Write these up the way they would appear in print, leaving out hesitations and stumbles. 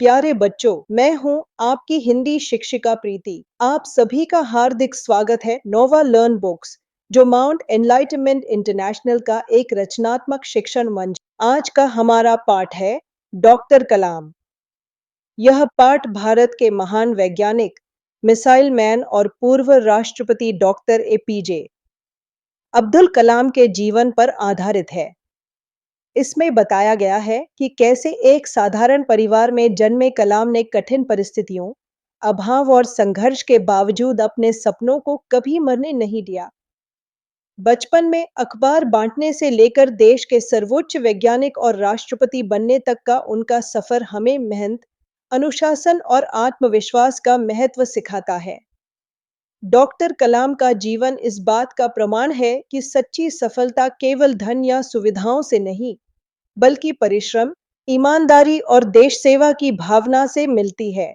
प्यारे बच्चों, मैं हूं आपकी हिंदी शिक्षिका प्रीति। आप सभी का हार्दिक स्वागत है नोवा लर्न बुक्स, जो माउंट एनलाइटमेंट इंटरनेशनल का एक रचनात्मक शिक्षण मंच। आज का हमारा पाठ है डॉक्टर कलाम। यह पाठ भारत के महान वैज्ञानिक, मिसाइल मैन और पूर्व राष्ट्रपति डॉक्टर एपीजे अब्दुल कलाम के जीवन पर आधारित है। इसमें बताया गया है कि कैसे एक साधारण परिवार में जन्मे कलाम ने कठिन परिस्थितियों, अभाव और संघर्ष के बावजूद अपने सपनों को कभी मरने नहीं दिया। बचपन में अखबार बांटने से लेकर देश के सर्वोच्च वैज्ञानिक और राष्ट्रपति बनने तक का उनका सफर हमें मेहनत, अनुशासन और आत्मविश्वास का महत्व सिखाता है। डॉक्टर कलाम का जीवन इस बात का प्रमाण है कि सच्ची सफलता केवल धन या सुविधाओं से नहीं, बल्कि परिश्रम, ईमानदारी और देश सेवा की भावना से मिलती है।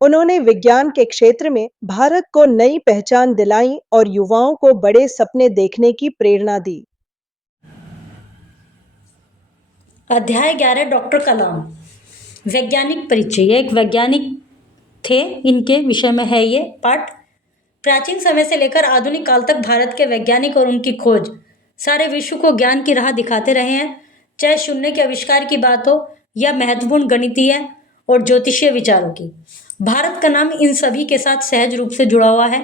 उन्होंने विज्ञान के क्षेत्र में भारत को नई पहचान दिलाई और युवाओं को बड़े सपने देखने की प्रेरणा दी। अध्याय 11 डॉक्टर कलाम। वैज्ञानिक परिचय। ये एक वैज्ञानिक थे, इनके विषय में है ये पाठ। प्राचीन समय से लेकर आधुनिक काल तक भारत के वैज्ञानिक और उनकी खोज सारे विश्व को ज्ञान की राह दिखाते रहे हैं। चाहे शून्य के आविष्कार की बात हो या महत्वपूर्ण गणितीय और ज्योतिषीय विचारों की, भारत का नाम इन सभी के साथ सहज रूप से जुड़ा हुआ है।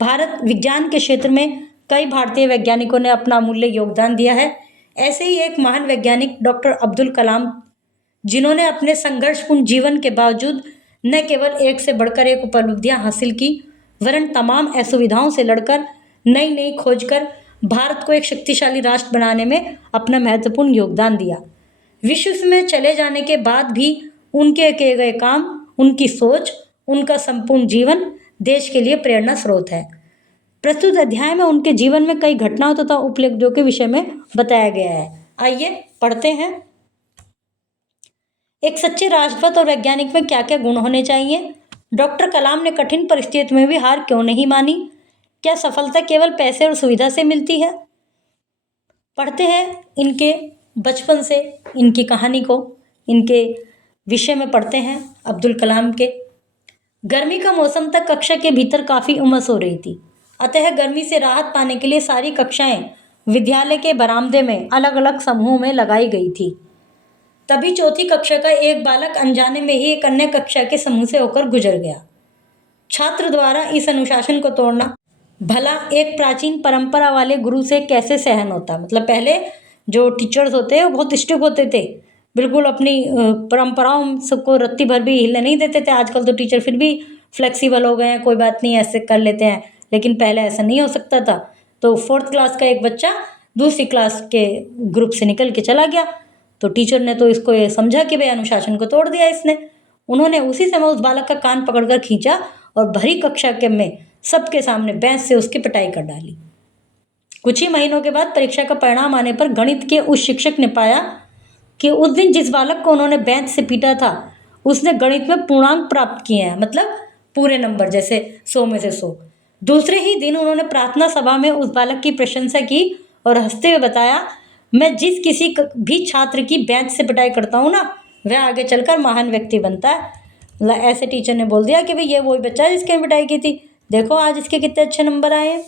भारत विज्ञान के क्षेत्र में कई भारतीय वैज्ञानिकों ने अपना अमूल्य योगदान दिया है। ऐसे ही एक महान वैज्ञानिक डॉक्टर अब्दुल कलाम, जिन्होंने अपने संघर्षपूर्ण जीवन के बावजूद न केवल एक से बढ़कर एक उपलब्धियां हासिल की, वरन तमाम असुविधाओं से लड़कर नई नई खोज कर भारत को एक शक्तिशाली राष्ट्र बनाने में अपना महत्वपूर्ण योगदान दिया। विश्व में चले जाने के बाद भी उनके किए गए काम, उनकी सोच, उनका संपूर्ण जीवन देश के लिए प्रेरणा स्रोत है। प्रस्तुत अध्याय में उनके जीवन में कई घटनाओं तथा उपलब्धियों के विषय में बताया गया है। आइए पढ़ते हैं। एक सच्चे राष्ट्रभक्त और वैज्ञानिक में क्या क्या गुण होने चाहिए? डॉक्टर कलाम ने कठिन परिस्थितियों में भी हार क्यों नहीं मानी? क्या सफलता केवल पैसे और सुविधा से मिलती है? पढ़ते हैं इनके बचपन से इनकी कहानी को, इनके विषय में पढ़ते हैं अब्दुल कलाम के। गर्मी का मौसम तक कक्षा के भीतर काफ़ी उमस हो रही थी, अतः गर्मी से राहत पाने के लिए सारी कक्षाएं विद्यालय के बरामदे में अलग अलग समूहों में लगाई गई थी। तभी चौथी कक्षा का एक बालक अनजाने में ही एक अन्य कक्षा के समूह से होकर गुजर गया। छात्र द्वारा इस अनुशासन को तोड़ना भला एक प्राचीन परंपरा वाले गुरु से कैसे सहन होता? मतलब पहले जो टीचर्स होते हैं वो बहुत स्ट्रिक्ट होते थे, बिल्कुल अपनी परंपराओं सबको रत्ती भर भी हिलने नहीं देते थे। आजकल तो टीचर फिर भी फ्लेक्सिबल हो गए हैं, कोई बात नहीं ऐसे कर लेते हैं, लेकिन पहले ऐसा नहीं हो सकता था। तो 4th क्लास का एक बच्चा दूसरी क्लास के ग्रुप से निकल के चला गया, तो टीचर ने तो इसको ये समझा कि भाई अनुशासन को तोड़ दिया इसने। उन्होंने उसी समय उस बालक का कान पकड़कर खींचा और भरी कक्षा के में सबके सामने बेंच से उसकी पिटाई कर डाली। कुछ ही महीनों के बाद परीक्षा का परिणाम आने पर गणित के उस शिक्षक ने पाया कि उस दिन जिस बालक को उन्होंने बेंच से पीटा था उसने गणित में पूर्णांक प्राप्त किए हैं, मतलब पूरे नंबर, जैसे 100 में से 100। दूसरे ही दिन उन्होंने प्रार्थना सभा में उस बालक की प्रशंसा की और हंसते हुए बताया, मैं जिस किसी भी छात्र की बेंच से पिटाई करता हूँ ना, वह आगे चलकर महान व्यक्ति बनता है। मतलब ऐसे टीचर ने बोल दिया कि भाई ये वही बच्चा है जिसके पिटाई की थी, देखो आज इसके कितने अच्छे नंबर आए हैं।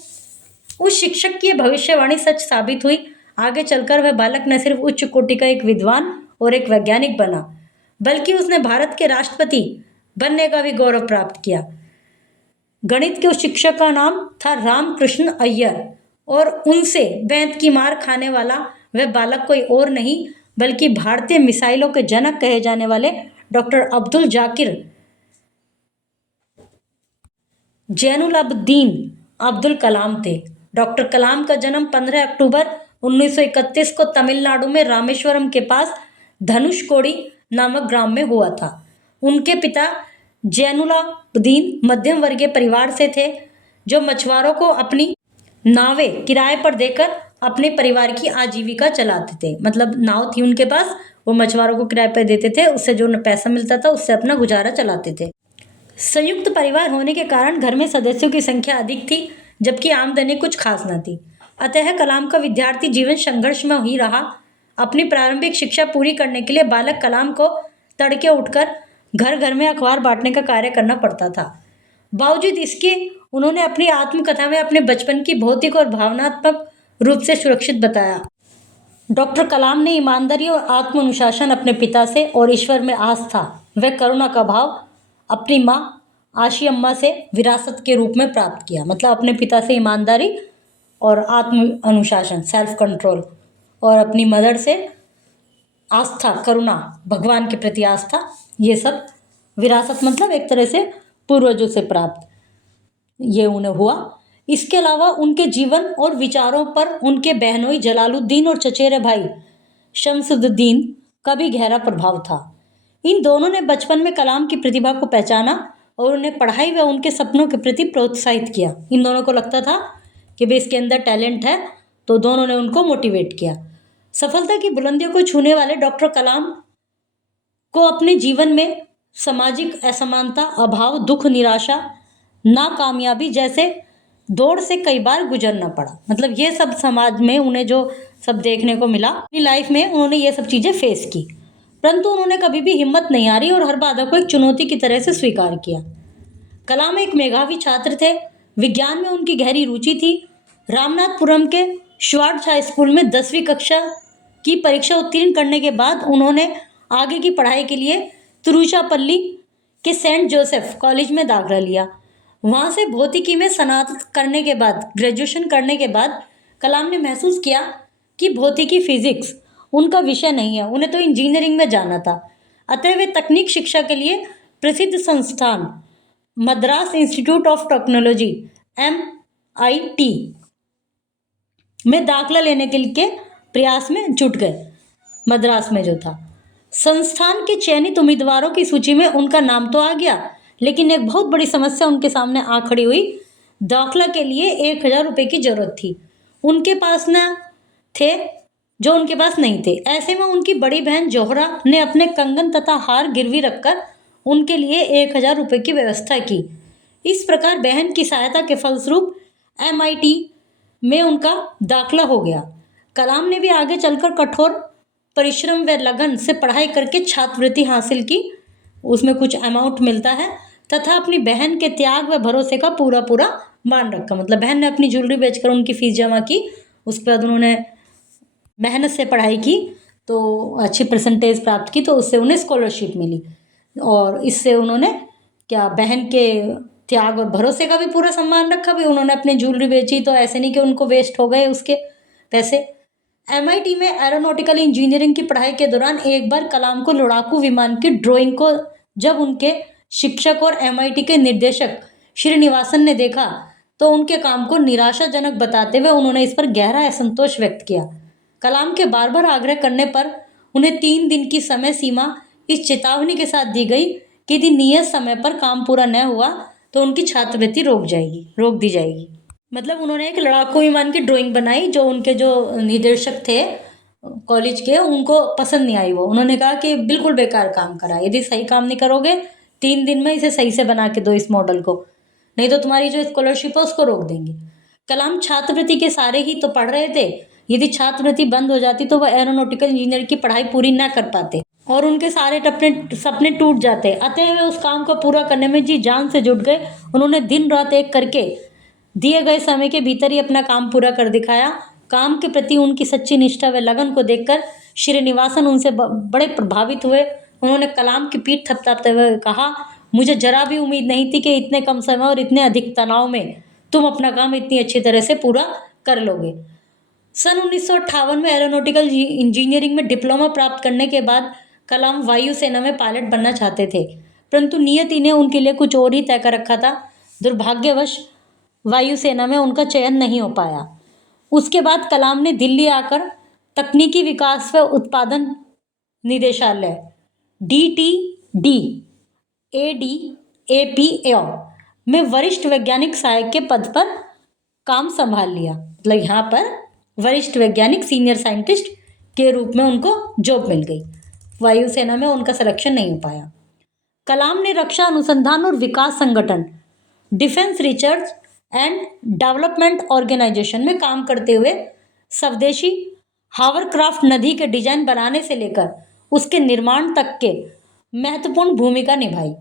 उस शिक्षक की भविष्यवाणी सच साबित हुई। आगे चलकर वह बालक न सिर्फ उच्च कोटि का एक विद्वान और एक वैज्ञानिक बना, बल्कि उसने भारत के राष्ट्रपति बनने का भी गौरव प्राप्त किया। गणित के उस शिक्षक का नाम था रामकृष्ण अय्यर और उनसे बेंत की मार खाने वाला वह बालक कोई और नहीं बल्कि भारतीय मिसाइलों के जनक कहे जाने वाले डॉक्टर अब्दुल जाकिर जैनुलाब्दीन अब्दुल कलाम थे। डॉक्टर कलाम का जन्म 15 अक्टूबर 1931 को तमिलनाडु में रामेश्वरम के पास धनुषकोडी नामक ग्राम में हुआ था। उनके पिता जैनुलाब्दीन मध्यम वर्गीय परिवार से थे, जो मछुआरों को अपनी नावें किराए पर देकर अपने परिवार की आजीविका चलाते थे। मतलब नाव थी उनके पास, वो मछुआरों को किराए पर देते थे, उससे जो पैसा मिलता था उससे अपना गुजारा चलाते थे। संयुक्त परिवार होने के कारण घर में सदस्यों की संख्या अधिक थी, जबकि आमदनी कुछ खास न थी। अतः कलाम का विद्यार्थी जीवन संघर्ष में ही रहा। अपनी प्रारंभिक शिक्षा पूरी करने के लिए बालक कलाम को तड़के उठकर घर घर में अखबार बांटने का कार्य करना पड़ता था। बावजूद इसके उन्होंने अपनी आत्मकथा में अपने बचपन की भौतिक और भावनात्मक रूप से सुरक्षित बताया। डॉक्टर कलाम ने ईमानदारी और आत्म अनुशासन अपने पिता से और ईश्वर में आस्था व करुणा का भाव अपनी माँ आशी अम्मा से विरासत के रूप में प्राप्त किया। मतलब अपने पिता से ईमानदारी और आत्म अनुशासन, सेल्फ कंट्रोल, और अपनी मदर से आस्था, करुणा, भगवान के प्रति आस्था, ये सब विरासत मतलब एक तरह से पूर्वजों से प्राप्त ये उन्हें हुआ। इसके अलावा उनके जीवन और विचारों पर उनके बहनोई जलालुद्दीन और चचेरे भाई शमसुद्दीन का भी गहरा प्रभाव था। इन दोनों ने बचपन में कलाम की प्रतिभा को पहचाना और उन्हें पढ़ाई व उनके सपनों के प्रति प्रोत्साहित किया। इन दोनों को लगता था कि भाई इसके अंदर टैलेंट है, तो दोनों ने उनको मोटिवेट किया। सफलता की बुलंदियों को छूने वाले डॉक्टर कलाम को अपने जीवन में सामाजिक असमानता, अभाव, दुख, निराशा, नाकामयाबी जैसे दौर से कई बार गुजरना पड़ा। मतलब ये सब समाज में उन्हें जो सब देखने को मिला, अपनी लाइफ में उन्होंने ये सब चीज़ें फेस की, परंतु उन्होंने कभी भी हिम्मत नहीं हारी और हर बाधा को एक चुनौती की तरह से स्वीकार किया। कलाम एक मेधावी छात्र थे, विज्ञान में उनकी गहरी रुचि थी। रामनाथपुरम के श्वार्ट्ज हाई स्कूल में 10वीं कक्षा की परीक्षा उत्तीर्ण करने के बाद उन्होंने आगे की पढ़ाई के लिए तिरुचिरापल्ली के सेंट जोसेफ कॉलेज में दाखिला लिया। वहाँ से भौतिकी में स्नातक करने के बाद, ग्रेजुएशन करने के बाद कलाम ने महसूस किया कि भौतिकी, फिजिक्स उनका विषय नहीं है, उन्हें तो इंजीनियरिंग में जाना था। अतः वे तकनीक शिक्षा के लिए प्रसिद्ध संस्थान Madras institute of technology MIT में दाखिला लेने के लिए प्रयास में जुट गए। मद्रास में जो था संस्थान के चयनित उम्मीदवारों की सूची में उनका नाम तो आ गया, लेकिन एक बहुत बड़ी समस्या उनके सामने आ खड़ी हुई। दाखिला के लिए 1000 रुपये की जरूरत थी, उनके पास न थे, जो उनके पास नहीं थे। ऐसे में उनकी बड़ी बहन जोहरा ने अपने कंगन तथा हार गिरवी रखकर उनके लिए 1000 रुपये की व्यवस्था की। इस प्रकार बहन की सहायता के फलस्वरूप MIT में उनका दाखिला हो गया। कलाम ने भी आगे चलकर कठोर परिश्रम व लगन से पढ़ाई करके छात्रवृत्ति हासिल की, उसमें कुछ अमाउंट मिलता है, तथा अपनी बहन के त्याग व भरोसे का पूरा पूरा मान रखा। मतलब बहन ने अपनी ज्वेलरी बेचकर उनकी फीस जमा की, उसके बाद उन्होंने मेहनत से पढ़ाई की तो अच्छी परसेंटेज प्राप्त की, तो उससे उन्हें स्कॉलरशिप मिली। और इससे उन्होंने क्या बहन के त्याग और भरोसे का भी पूरा सम्मान रखा। भाई उन्होंने अपनी ज्वेलरी बेची तो ऐसे नहीं कि उनको वेस्ट हो गए उसके पैसे। MIT में एरोनॉटिकल इंजीनियरिंग की पढ़ाई के दौरान एक बार कलाम को लड़ाकू विमान की ड्राइंग को जब उनके शिक्षक और MIT के निर्देशक श्रीनिवासन ने देखा तो उनके काम को निराशाजनक बताते हुए उन्होंने इस पर गहरा असंतोष व्यक्त किया। कलाम के बार बार आग्रह करने पर उन्हें 3 दिन की समय सीमा इस चेतावनी के साथ दी गई कि यदि नियत समय पर काम पूरा न हुआ तो उनकी छात्रवृत्ति रोक दी जाएगी। मतलब उन्होंने एक लड़ाकू विमान की ड्राइंग बनाई, जो उनके जो निर्देशक थे कॉलेज के, उनको पसंद नहीं आई। वो उन्होंने कहा कि बिल्कुल बेकार काम करा, यदि सही काम नहीं करोगे 3 दिन में इसे सही से बना के दो इस मॉडल को, नहीं तो तुम्हारी जो स्कॉलरशिप है उसको रोक देंगे। कलाम छात्रवृत्ति के सारे ही तो पढ़ रहे थे, यदि छात्रवृत्ति बंद हो जाती तो वह एरोनॉटिकल इंजीनियर की पढ़ाई पूरी न कर पाते और उनके सारे सपने टूट जाते। अतः वे उस काम को पूरा करने में जी जान से जुट गए। उन्होंने दिन रात एक करके दिए गए समय के भीतर ही अपना काम पूरा कर दिखाया। काम के प्रति उनकी सच्ची निष्ठा व लगन को देखकर श्रीनिवासन उनसे बड़े प्रभावित हुए। उन्होंने कलाम की पीठ थपथाते हुए कहा, मुझे जरा भी उम्मीद नहीं थी कि इतने कम समय और इतने अधिक तनाव में तुम अपना काम इतनी अच्छी तरह से पूरा कर लोगे। सन 1958 में एरोनॉटिकल इंजीनियरिंग में डिप्लोमा प्राप्त करने के बाद कलाम वायुसेना में पायलट बनना चाहते थे, परंतु नियति ने उनके लिए कुछ और ही तय कर रखा था। दुर्भाग्यवश वायुसेना में उनका चयन नहीं हो पाया। उसके बाद कलाम ने दिल्ली आकर तकनीकी विकास व उत्पादन निदेशालय DTD ADAPA में वरिष्ठ वैज्ञानिक सहायक के पद पर काम संभाल लिया। मतलब यहाँ पर वरिष्ठ वैज्ञानिक, सीनियर साइंटिस्ट के रूप में उनको जॉब मिल गई। वायुसेना में उनका सिलेक्शन नहीं हो पाया। कलाम ने रक्षा अनुसंधान और विकास संगठन defence research and development organisation में काम करते हुए स्वदेशी हावरक्राफ्ट नदी के डिजाइन बनाने से लेकर उसके निर्माण तक के महत्वपूर्ण भूमिका निभाई।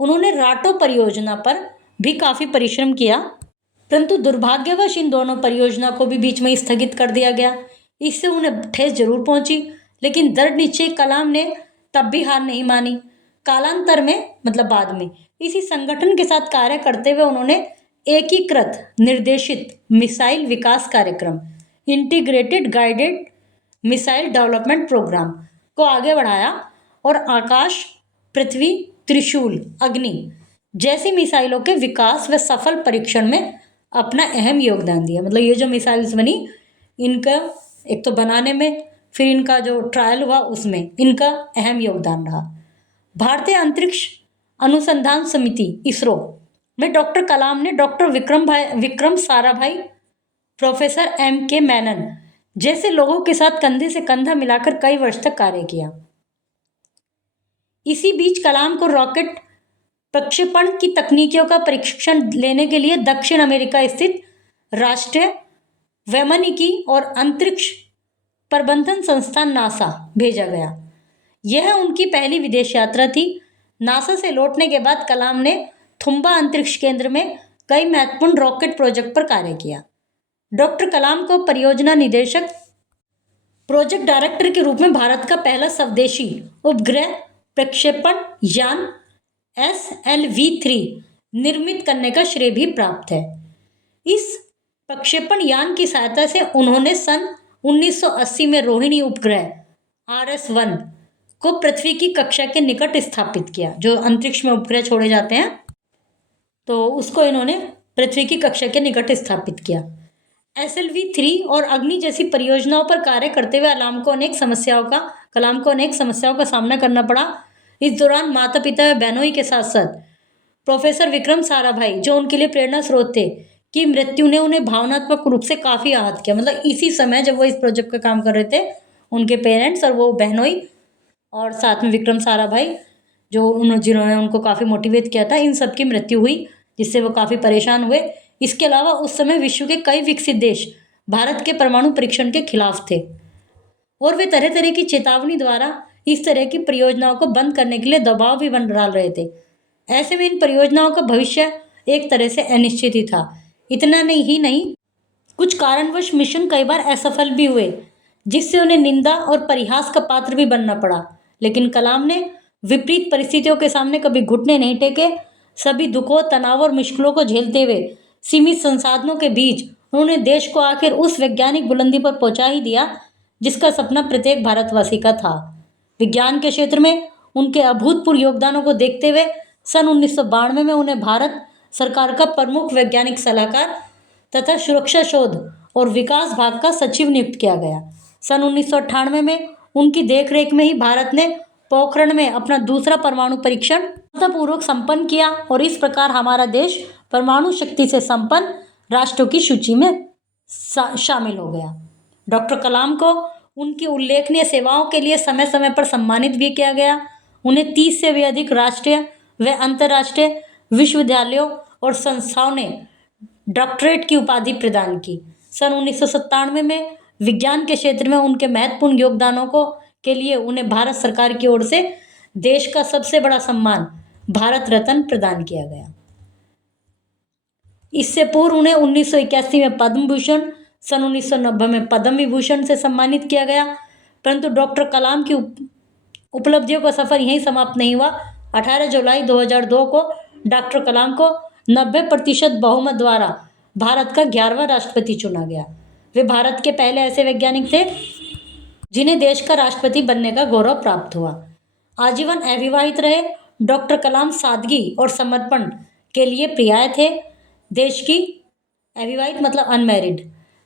उन्होंने राटो परियोजना पर भी काफ़ी परिश्रम किया, परंतु दुर्भाग्यवश इन दोनों परियोजना को भी बीच में स्थगित कर दिया गया। इससे उन्हें ठेस जरूर पहुंची, लेकिन दृढ़ निश्चयी कलाम ने तब भी हार नहीं मानी। कालांतर में मतलब बाद में इसी संगठन के साथ कार्य करते हुए उन्होंने एकीकृत निर्देशित मिसाइल विकास कार्यक्रम integrated guided missile development programme को आगे बढ़ाया और आकाश, पृथ्वी, त्रिशूल, अग्नि जैसी मिसाइलों के विकास व सफल परीक्षण में अपना अहम योगदान दिया। मतलब ये जो मिसाइल्स बनी, इनका एक तो बनाने में, फिर इनका जो ट्रायल हुआ उसमें इनका अहम योगदान रहा। भारतीय अंतरिक्ष अनुसंधान समिति इसरो में डॉक्टर कलाम ने doctor Vikram Sarabhai, professor M.K. Menon जैसे लोगों के साथ कंधे से कंधा मिलाकर कई वर्ष तक कार्य किया। इसी बीच कलाम को रॉकेट प्रक्षेपण की तकनीकियों का प्रशिक्षण लेने के लिए दक्षिण अमेरिका स्थित राष्ट्रीय वैमानिकी और अंतरिक्ष प्रबंधन संस्थान नासा भेजा गया। यह उनकी पहली विदेश यात्रा थी। नासा से लौटने के बाद कलाम ने थुम्बा अंतरिक्ष केंद्र में कई महत्वपूर्ण रॉकेट प्रोजेक्ट पर कार्य किया। डॉक्टर कलाम को परियोजना निदेशक, प्रोजेक्ट डायरेक्टर के रूप में भारत का पहला स्वदेशी उपग्रह प्रक्षेपण यान SLV-3 निर्मित करने का श्रेय भी प्राप्त है। इस प्रक्षेपण यान की सहायता से उन्होंने सन 1980 में रोहिणी उपग्रह RS-1 को पृथ्वी की कक्षा के निकट स्थापित किया। जो अंतरिक्ष में उपग्रह छोड़े जाते हैं तो उसको इन्होंने पृथ्वी की कक्षा के निकट स्थापित किया। SLV-3 और अग्नि जैसी परियोजनाओं पर कार्य करते हुए कलाम को अनेक समस्याओं का सामना करना पड़ा। इस दौरान माता पिता व बहनोई के साथ साथ प्रोफेसर विक्रम साराभाई, जो उनके लिए प्रेरणा स्रोत थे, की मृत्यु ने उन्हें भावनात्मक रूप से काफ़ी आहत किया। मतलब इसी समय जब वो इस प्रोजेक्ट का काम कर रहे थे, उनके पेरेंट्स और वो बहनोई और साथ में विक्रम साराभाई जिन्होंने उनको काफ़ी मोटिवेट किया था, इन सब की मृत्यु हुई, जिससे वो काफ़ी परेशान हुए। इसके अलावा उस समय विश्व के कई विकसित देश भारत के परमाणु परीक्षण के खिलाफ थे और वे तरह तरह की चेतावनी द्वारा इस तरह की परियोजनाओं को बंद करने के लिए दबाव भी डाल रहे थे। ऐसे में इन परियोजनाओं का भविष्य एक तरह से अनिश्चित ही था। इतना नहीं, कुछ कारणवश मिशन कई बार असफल भी हुए, जिससे उन्हें निंदा और परिहास का पात्र भी बनना पड़ा। लेकिन कलाम ने विपरीत परिस्थितियों के सामने कभी घुटने नहीं टेके। सभी दुखों, तनाव और मुश्किलों को झेलते हुए सीमित संसाधनों के बीच उन्होंने देश को आखिर उस वैज्ञानिक बुलंदी पर पहुंचा ही दिया जिसका सपना प्रत्येक भारतवासी का था। विज्ञान के क्षेत्र में उनके अभूतपूर्व योगदानों को देखते हुए सन 1992 में उन्हें भारत सरकार का प्रमुख वैज्ञानिक सलाहकार तथा सुरक्षा शोध और विकास भाग का सचिव नियुक्त किया गया। सन 1998 में उनकी देखरेख में ही भारत ने पोखरण में अपना दूसरा परमाणु परीक्षण सफलतापूर्वक संपन्न किया और इस प्रकार हमारा देश परमाणु शक्ति से संपन्न राष्ट्रों की सूची में शामिल हो गया। डॉक्टर कलाम को उनकी उल्लेखनीय सेवाओं के लिए समय समय पर सम्मानित भी किया गया। उन्हें 30 से भी अधिक राष्ट्रीय व अंतर्राष्ट्रीय विश्वविद्यालयों और संस्थाओं ने डॉक्टरेट की उपाधि प्रदान की। सन 1997 में विज्ञान के क्षेत्र में उनके महत्वपूर्ण योगदानों के लिए उन्हें भारत सरकार की ओर से देश का सबसे बड़ा सम्मान भारत रत्न प्रदान किया गया। इससे पूर्व उन्हें 1981 में पद्म भूषण, सन 1990 में पद्म विभूषण से सम्मानित किया गया। परंतु डॉक्टर कलाम की उपलब्धियों का सफर यहीं समाप्त नहीं हुआ। 18 जुलाई 2002 को डॉक्टर कलाम को 90% बहुमत द्वारा भारत का 11वां राष्ट्रपति चुना गया। वे भारत के पहले ऐसे वैज्ञानिक थे जिन्हें देश का राष्ट्रपति बनने का गौरव प्राप्त हुआ। आजीवन अविवाहित रहे। डॉक्टर कलाम सादगी और समर्पण के लिए प्रिय थे। देश की अविवाहित मतलब अनमैरिड।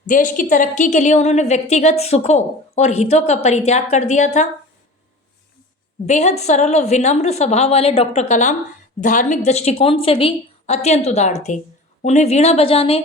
देश की तरक्की के लिए उन्होंने व्यक्तिगत सुखों और हितों का परित्याग कर दिया था। बेहद सरल और विनम्र स्वभाव वाले डॉक्टर कलाम धार्मिक दृष्टिकोण से भी अत्यंत उदार थे। उन्हें वीणा बजाने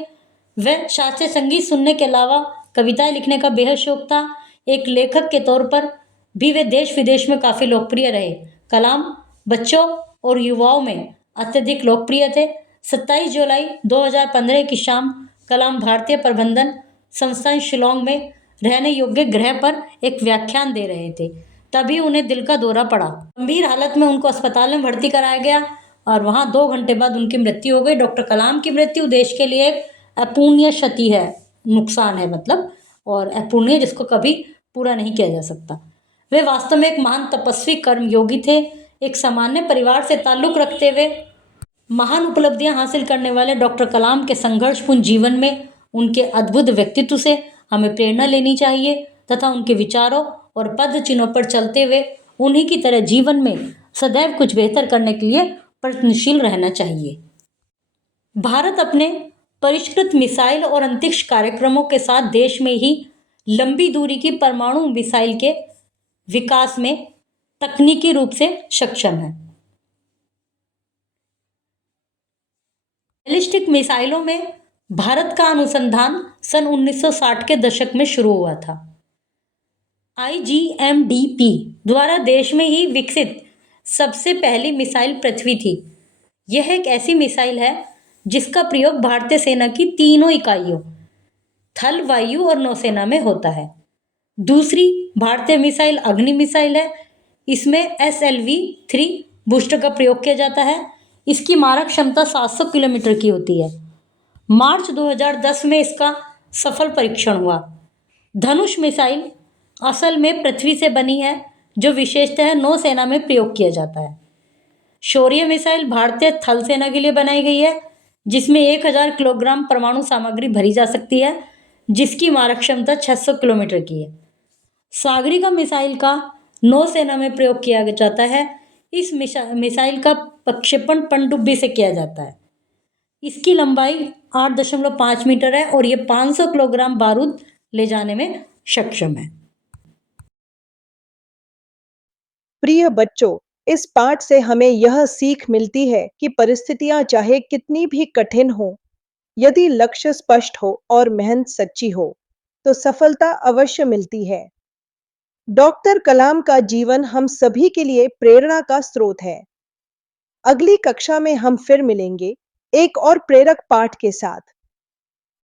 व शास्त्रीय संगीत सुनने के अलावा कविताएं लिखने का बेहद शौक था। एक लेखक के तौर पर भी वे देश विदेश में काफ़ी लोकप्रिय रहे। कलाम बच्चों और युवाओं में अत्यधिक लोकप्रिय थे। 27 जुलाई 2015 की शाम कलाम भारतीय प्रबंधन संस्थान शिलोंग में रहने योग्य ग्रह पर एक व्याख्यान दे रहे थे। तभी उन्हें दिल का दौरा पड़ा। गंभीर हालत में उनको अस्पताल में भर्ती कराया गया और वहां 2 घंटे बाद उनकी मृत्यु हो गई। डॉक्टर कलाम की मृत्यु देश के लिए एक अपूर्णीय क्षति है, नुकसान है मतलब, और अपूर्णीय जिसको कभी पूरा नहीं किया जा सकता। वे वास्तव में एक महान तपस्वी कर्मयोगी थे। एक सामान्य परिवार से ताल्लुक रखते हुए महान उपलब्धियां हासिल करने वाले डॉक्टर कलाम के संघर्षपूर्ण जीवन में उनके अद्भुत व्यक्तित्व से हमें प्रेरणा लेनी चाहिए तथा उनके विचारों और पद चिन्हों पर चलते हुए उन्हीं की तरह जीवन में सदैव कुछ बेहतर करने के लिए प्रयत्नशील रहना चाहिए। भारत अपने परिष्कृत मिसाइल और अंतरिक्ष कार्यक्रमों के साथ देश में ही लंबी दूरी की परमाणु मिसाइल के विकास में तकनीकी रूप से सक्षम है। बैलिस्टिक मिसाइलों में भारत का अनुसंधान सन 1960 के दशक में शुरू हुआ था। IGMDP द्वारा देश में ही विकसित सबसे पहली मिसाइल पृथ्वी थी। यह एक ऐसी मिसाइल है जिसका प्रयोग भारतीय सेना की तीनों इकाइयों थल, वायु और नौसेना में होता है। दूसरी भारतीय मिसाइल अग्नि मिसाइल है। इसमें SLV-3 बूस्टर का प्रयोग किया जाता है। इसकी मारक क्षमता 700 किलोमीटर की होती है। मार्च 2010 में इसका सफल परीक्षण हुआ। धनुष मिसाइल असल में पृथ्वी से बनी है, जो विशेषतः नौसेना में प्रयोग किया जाता है। शौर्य मिसाइल भारतीय थल सेना के लिए बनाई गई है, जिसमें 1000 किलोग्राम परमाणु सामग्री भरी जा सकती है, जिसकी मारक क्षमता 600 किलोमीटर की है। सागरिका मिसाइल का नौसेना में प्रयोग किया जाता है। इस मिसाइल का प्रक्षेपण पनडुब्बी से किया जाता है। इसकी लंबाई 8.5 मीटर है और यह 500 किलोग्राम बारूद ले जाने में सक्षम है। प्रिय बच्चों, इस पाठ से हमें यह सीख मिलती है कि परिस्थितियां चाहे कितनी भी कठिन हो, यदि लक्ष्य स्पष्ट हो और मेहनत सच्ची हो, तो सफलता अवश्य मिलती है। डॉक्टर कलाम का जीवन हम सभी के लिए प्रेरणा का स्रोत है। अगली कक्षा में हम फिर मिलेंगे एक और प्रेरक पाठ के साथ।